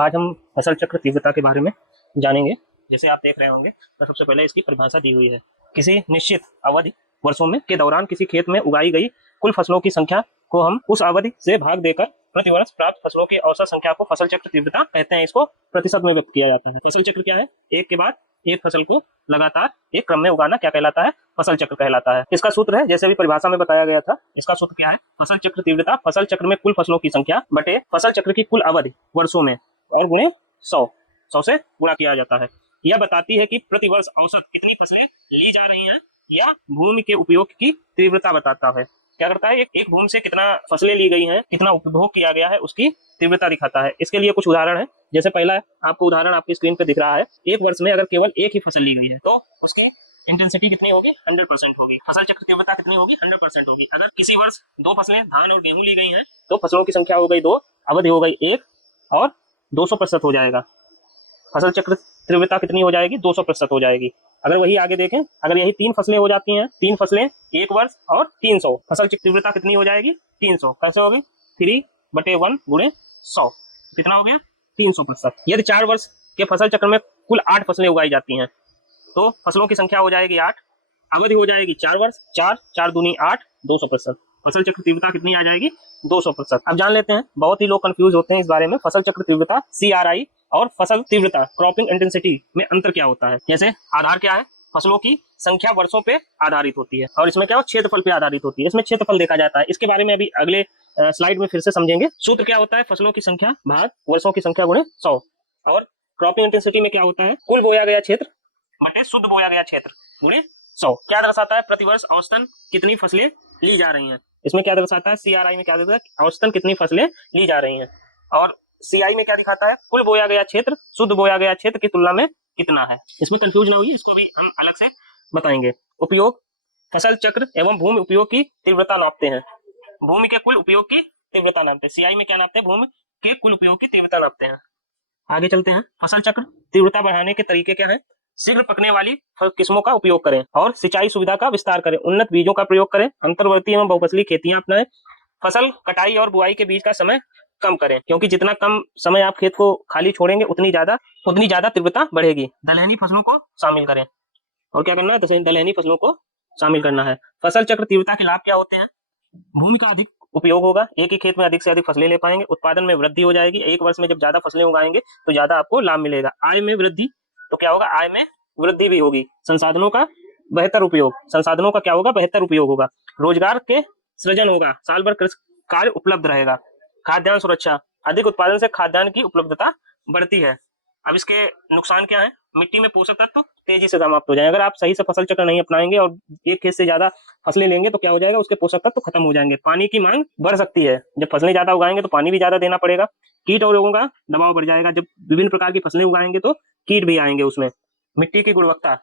आज हम फसल चक्र तीव्रता के बारे में जानेंगे। जैसे आप देख रहे होंगे तो सबसे पहले इसकी परिभाषा दी हुई है। किसी निश्चित अवधि वर्षों में के दौरान किसी खेत में उगाई गई कुल फसलों की संख्या को हम उस अवधि से भाग देकर प्रतिवर्ष प्राप्त फसलों की औसत संख्या को फसल चक्र तीव्रता कहते हैं। इसको प्रतिशत में व्यक्त किया जाता है। फसल चक्र क्या है? एक के बाद एक फसल को लगातार एक क्रम में उगाना क्या कहलाता है? फसल चक्र कहलाता है। इसका सूत्र है, जैसे अभी परिभाषा में बताया गया था, इसका सूत्र क्या है? फसल चक्र तीव्रता फसल चक्र में कुल फसलों की संख्या बटे फसल चक्र की कुल अवधि वर्षों में और गुणे 100 से गुणा किया जाता है। यह बताती है कि प्रतिवर्ष औसत कितनी फसलें ली जा रही हैं या भूमि के उपयोग की तीव्रता बताता है। क्या करता है? एक भूमि से कितना फसलें ली गई हैं, कितना उपभोग किया गया है, उसकी तीव्रता दिखाता है। इसके लिए कुछ उदाहरण है। जैसे पहला आपको उदाहरण आपकी स्क्रीन पे दिख रहा है। एक वर्ष में अगर केवल एक ही फसल ली गई है तो उसकी इंटेंसिटी कितनी होगी? 100% होगी। फसल चक्र तीव्रता कितनी होगी? 100% होगी। अगर किसी वर्ष दो फसलें धान और गेहूं ली गई हैं तो फसलों की संख्या हो गई 2, अवधि हो गई 1 और 200% हो जाएगा। फसल चक्र तीव्रता कितनी हो जाएगी? 200% हो जाएगी। अगर वही आगे देखें, अगर यही 3 फसलें हो जाती हैं, 3 फसलें एक वर्ष और 300, फसल चक्र तीव्रता कितनी हो जाएगी? 300। कैसे होगी? 3/1 गुणे 100 कितना हो गया? 300%। यदि 4 वर्ष के फसल चक्र में कुल 8 फसलें उगाई जाती हैं तो फसलों की संख्या हो जाएगी 8, अवधि हो जाएगी 4 वर्ष, 4 दूनी 8, 200%। फसल चक्र तीव्रता कितनी आ जाएगी? 200%। अब जान लेते हैं, बहुत ही लोग कंफ्यूज होते हैं इस बारे में, फसल चक्र तीव्रता CRI और फसल तीव्रता क्रॉपिंग इंटेंसिटी में अंतर क्या होता है। जैसे आधार क्या है? फसलों की संख्या वर्षों पे आधारित होती है और इसमें क्या हो? क्षेत्रफल पे आधारित होती है। इसमें क्षेत्रफल देखा जाता है। इसके बारे में अभी अगले स्लाइड में फिर से समझेंगे। सूत्र क्या होता है? फसलों की संख्या भाग वर्षों की संख्या गुणे 100। और क्रॉपिंग इंटेंसिटी में क्या होता है? कुल बोया गया क्षेत्र बटे शुद्ध बोया गया क्षेत्र गुणे 100। क्या दर्शाता है? प्रतिवर्ष औसतन कितनी फसलें ली जा रही हैं। इसमें क्या दर्शाता है? CRI में क्या दर्शाता है? औसतन कितनी फसलें ली जा रही हैं। और CI में क्या दिखाता है? कुल बोया गया क्षेत्र शुद्ध बोया गया क्षेत्र की तुलना में कितना है। इसमें कंफ्यूज ना हुई, इसको भी हम अलग से बताएंगे। उपयोग फसल चक्र एवं भूमि उपयोग की तीव्रता नापते हैं। भूमि के कुल उपयोग की तीव्रता नापते हैं। CI में क्या नापते हैं? भूमि के कुल उपयोग की तीव्रता नापते हैं। आगे चलते हैं। फसल चक्र तीव्रता बढ़ाने के तरीके क्या है? शीघ्र पकने वाली किस्मों का उपयोग करें और सिंचाई सुविधा का विस्तार करें, उन्नत बीजों का प्रयोग करें, अंतर्वर्ती एवं बहुफसली खेतियां अपनाएं, फसल कटाई और बुआई के बीच का समय कम करें, क्योंकि जितना कम समय आप खेत को खाली छोड़ेंगे उतनी ज्यादा तीव्रता बढ़ेगी। दलहनी फसलों को शामिल करें। और क्या करना है? दलहनी फसलों को शामिल करना है। फसल चक्र तीव्रता के लाभ क्या होते हैं? भूमि का अधिक उपयोग होगा, एक ही खेत में अधिक से अधिक फसलें ले पाएंगे, उत्पादन में वृद्धि हो जाएगी। एक वर्ष में जब ज्यादा फसलें उगाएंगे तो ज्यादा आपको लाभ मिलेगा। आय में वृद्धि, तो क्या होगा? आय में वृद्धि भी होगी। संसाधनों का बेहतर उपयोग, संसाधनों का क्या होगा? बेहतर उपयोग होगा। रोजगार के सृजन होगा, साल भर कार्य उपलब्ध रहेगा। खाद्यान्न सुरक्षा, अधिक उत्पादन से खाद्यान्न की उपलब्धता बढ़ती है। अब इसके नुकसान क्या है? मिट्टी में पोषक तत्व तेजी से समाप्त हो जाए। अगर आप सही से फसल चक्र नहीं अपनाएंगे और एक खेत से ज्यादा फसलें लेंगे तो क्या हो जाएगा? उसके पोषक तत्व खत्म हो जाएंगे। पानी की मांग बढ़ सकती है। जब फसलें ज्यादा उगाएंगे तो पानी भी ज्यादा देना पड़ेगा। कीट और रोगों का दबाव बढ़ जाएगा। जब विभिन्न प्रकार की फसलें उगाएंगे तो कीट भी आएंगे उसमें। मिट्टी की गुणवत्ता,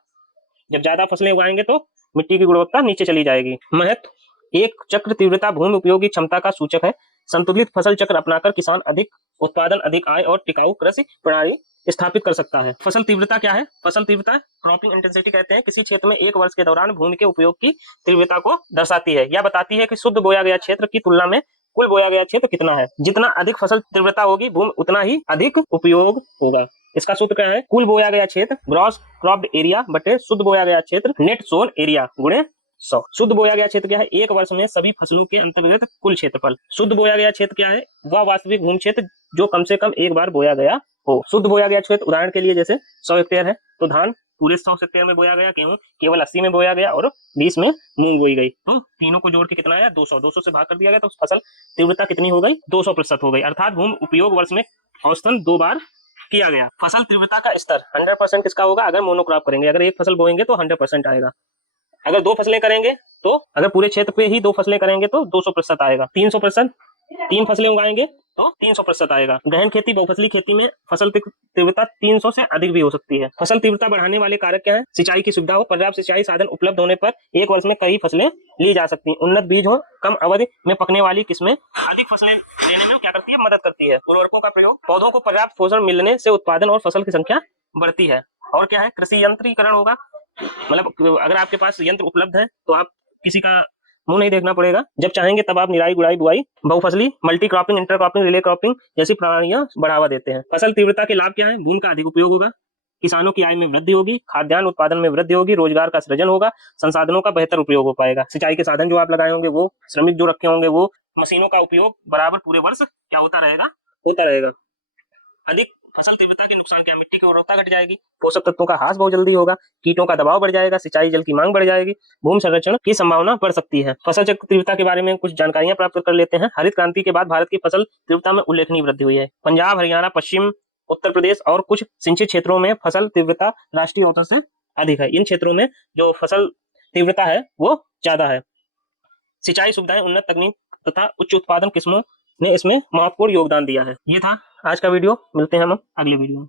जब ज्यादा फसलें उगाएंगे तो मिट्टी की गुणवत्ता नीचे चली जाएगी। महत्व, एक चक्र तीव्रता भूमि उपयोगी क्षमता का सूचक है। संतुलित फसल चक्र अपनाकर किसान अधिक उत्पादन, अधिक आय और टिकाऊ कृषि प्रणाली स्थापित कर सकता है। फसल तीव्रता क्या है? फसल तीव्रता क्रॉपिंग इंटेंसिटी कहते हैं। किसी क्षेत्र में एक वर्ष के दौरान भूमि के उपयोग की तीव्रता को दर्शाती है। यह बताती है कि शुद्ध बोया गया क्षेत्र की तुलना में कुल बोया गया क्षेत्र कितना है। जितना अधिक फसल तीव्रता होगी भूमि उतना ही अधिक उपयोग होगा। इसका सूत्र क्या है? कुल बोया गया क्षेत्र ग्रॉस क्रॉप्ड एरिया बटे शुद्ध बोया गया क्षेत्र नेट सोन एरिया गुणे 100। शुद्ध बोया गया क्षेत्र क्या है? एक वर्ष में सभी फसलों के अंतर्गत कुल क्षेत्रफल। शुद्ध बोया गया क्षेत्र क्या है? वह वास्तविक भूमि क्षेत्र जो कम से कम एक बार बोया गया हो। शुद्ध बोया गया क्षेत्र उदाहरण के लिए जैसे 100 हेक्टेयर है तो धान पूरे 100 हेक्टेयर में बोया गया, गेहूं केवल 80 में बोया गया और 20 में मूंग बोई गई। तो तीनों को जोड़ के कितना आया? 200 से भाग कर दिया गया तो फसल तीव्रता कितनी हो गई? 200% हो गई। अर्थात भूमि उपयोग वर्ष में औसतन 2 बार किया गया। फसल तीव्रता का स्तर 100% किसका होगा? अगर मोनोक्रॉप करेंगे, अगर एक फसल बोएंगे तो 100% आएगा। अगर 2 फसलें करेंगे तो, अगर पूरे क्षेत्र पे ही 2 फसलें करेंगे तो 200% आएगा। 300%, 3 फसलें उगाएंगे तो 300% आएगा। गहन खेती, बहुफसली खेती में फसल तीव्रता 300 से अधिक भी हो सकती है। फसल तीव्रता बढ़ाने वाले कारक क्या है? सिंचाई की सुविधा हो, पर्याप्त सिंचाई साधन उपलब्ध होने पर एक वर्ष में कई फसलें ली जा सकती हैं। उन्नत बीज हो, कम अवधि में पकने वाली किस्में अधिक फसलें लेने में क्या करती है? मदद करती है। उर्वरकों का प्रयोग, पौधों को पर्याप्त पोषण मिलने से उत्पादन और फसल की संख्या बढ़ती है। और क्या है? कृषि यंत्रीकरण होगा, मतलब अगर आपके पास यंत्र उपलब्ध है तो आप किसी का मुंह नहीं देखना पड़ेगा। जब चाहेंगे तब आप निराई गुड़ाई बुआई बहुफसली multi cropping inter cropping relay cropping जैसी प्रणालियां बढ़ावा देते हैं। फसल तीव्रता के लाभ क्या है? भूमि का अधिक उपयोग होगा, किसानों की आय में वृद्धि होगी, खाद्यान्न उत्पादन में वृद्धि होगी, रोजगार का सृजन होगा, संसाधनों का बेहतर उपयोग हो पाएगा, सिंचाई के साधन जो आप लगाए होंगे वो, श्रमिक जो रखे होंगे वो, मशीनों का उपयोग बराबर पूरे वर्ष क्या होता रहेगा? होता रहेगा। अधिक फसल तीव्रता के नुकसान क्या? मिट्टी की उर्वरता घट जाएगी, पोषक तत्वों का ह्रास बहुत जल्दी होगा, कीटों का दबाव बढ़ जाएगा, सिंचाई जल की मांग बढ़ जाएगी, भूमि संरक्षण की संभावना बढ़ सकती है। फसल चक्र तीव्रता के बारे में कुछ जानकारियां प्राप्त कर लेते हैं। हरित क्रांति के बाद भारत की फसल तीव्रता में उल्लेखनीय वृद्धि हुई है। पंजाब, हरियाणा, पश्चिम उत्तर प्रदेश और कुछ सिंचित क्षेत्रों में फसल तीव्रता राष्ट्रीय औसत से अधिक है। इन क्षेत्रों में जो फसल तीव्रता है वो ज्यादा है। सिंचाई सुविधाएं, उन्नत तकनीक तथा उच्च उत्पादन किस्मों ने इसमें महत्वपूर्ण योगदान दिया है। ये था आज का वीडियो। मिलते हैं हम अगले वीडियो में।